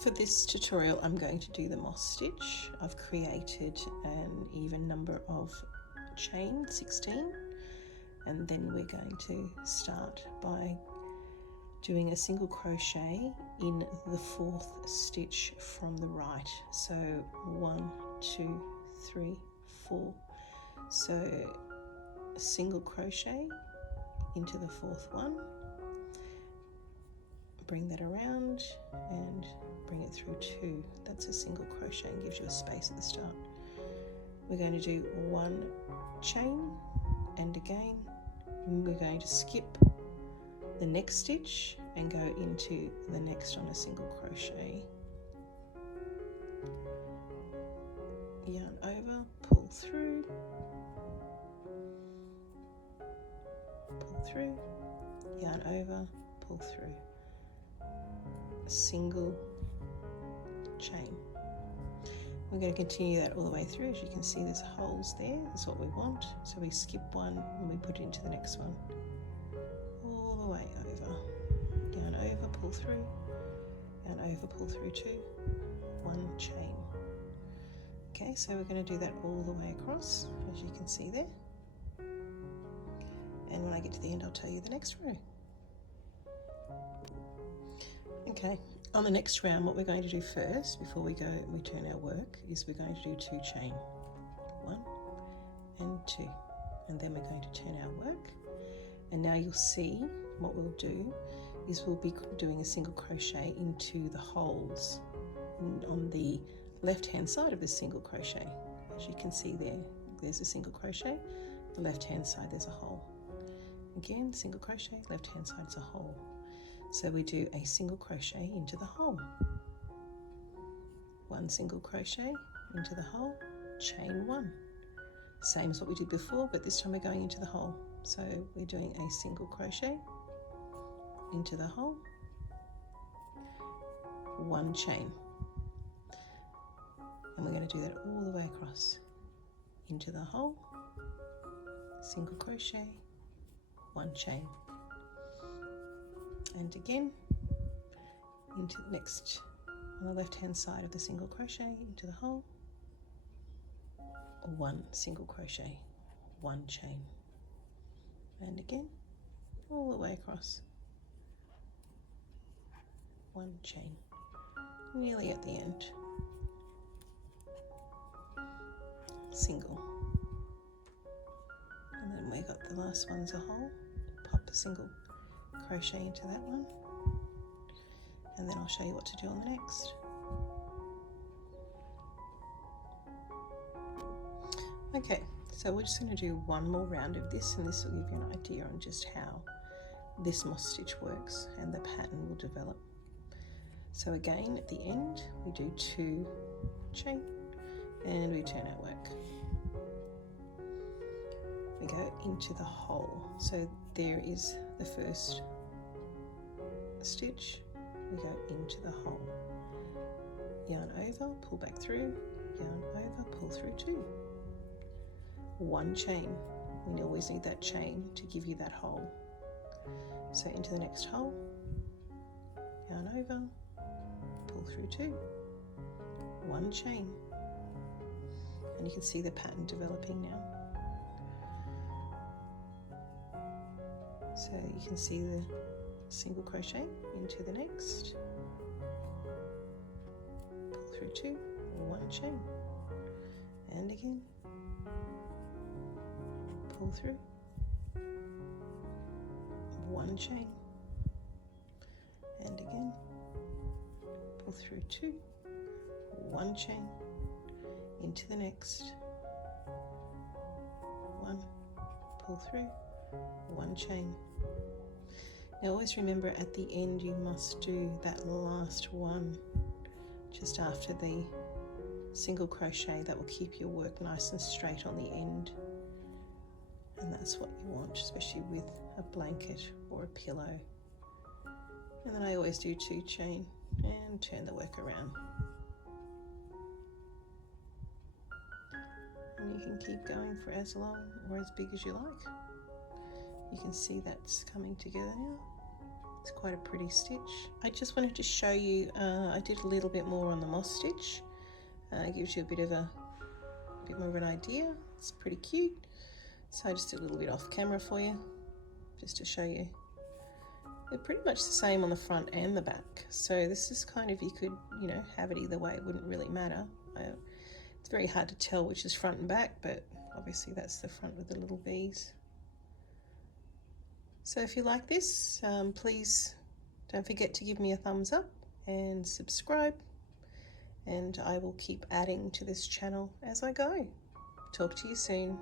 For this tutorial I'm going to do the moss stitch. I've created an even number of chain, 16, and then we're going to start by doing a single crochet in the 4th stitch from the right. So 1, 2, 3, 4. So a single crochet into the 4th one, bring that around and bring it through 2. That's a single crochet and gives you a space at the start. We're going to do 1 chain, and again we're going to skip the next stitch and go into the next on a single crochet. Yarn over, pull through, yarn over, pull through, a single chain. We're going to continue that all the way through. As you can see, there's holes there. That's what we want. So we skip one and we put it into the next one. All the way over. Yarn over, pull through. Yarn over, pull through 2. 1 chain. Okay, so we're going to do that all the way across, as you can see there. And when I get to the end, I'll tell you the next row. Okay, on the next round, what we're going to do first, before we turn our work, is we're going to do 2 chain. 1 and 2. And then we're going to turn our work. And now you'll see what we'll do is we'll be doing a single crochet into the holes on the left-hand side of the single crochet. As you can see there, there's a single crochet. The left-hand side, there's a hole. Again, single crochet, left-hand side is a hole. So we do a single crochet into the hole. 1 single crochet into the hole, chain 1. Same as what we did before, but this time we're going into the hole. So we're doing a single crochet into the hole, 1 chain. And we're going to do that all the way across. Into the hole, single crochet, 1 chain. And again, into the next, on the left-hand side of the single crochet, into the hole, 1 single crochet, 1 chain. And again, all the way across, 1 chain. Nearly at the end. Single. And then we got the last one's a hole, pop a single crochet into that one, and then I'll show you what to do on the next. Okay, so we're just going to do one more round of this, and this will give you an idea on just how this moss stitch works and the pattern will develop. So again, at the end we do 2 chain and we turn our work. We go into the hole. So there is the first stitch. We go into the hole. Yarn over, pull back through, yarn over, pull through 2. 1 chain. We always need that chain to give you that hole. So into the next hole, yarn over, pull through 2. 1 chain. And you can see the pattern developing now. So you can see the single crochet into the next, pull through 2, 1 chain, and again, pull through, 1 chain, and again, pull through 2, 1 chain, into the next, 1, pull through, 1 chain. Now always remember at the end you must do that last one just after the single crochet. That will keep your work nice and straight on the end, and that's what you want, especially with a blanket or a pillow. And then I always do 2 chain and turn the work around. And you can keep going for as long or as big as you like. You can see that's coming together now. It's quite a pretty stitch. I just wanted to show you, I did a little bit more on the moss stitch. It gives you a bit more of an idea. It's pretty cute. So I just did a little bit off camera for you, just to show you. They're pretty much the same on the front and the back. So this is kind of, you could, you know, have it either way. It wouldn't really matter. It's very hard to tell which is front and back, but obviously that's the front with the little bees. So if you like this, please don't forget to give me a thumbs up and subscribe, and I will keep adding to this channel as I go. Talk to you soon.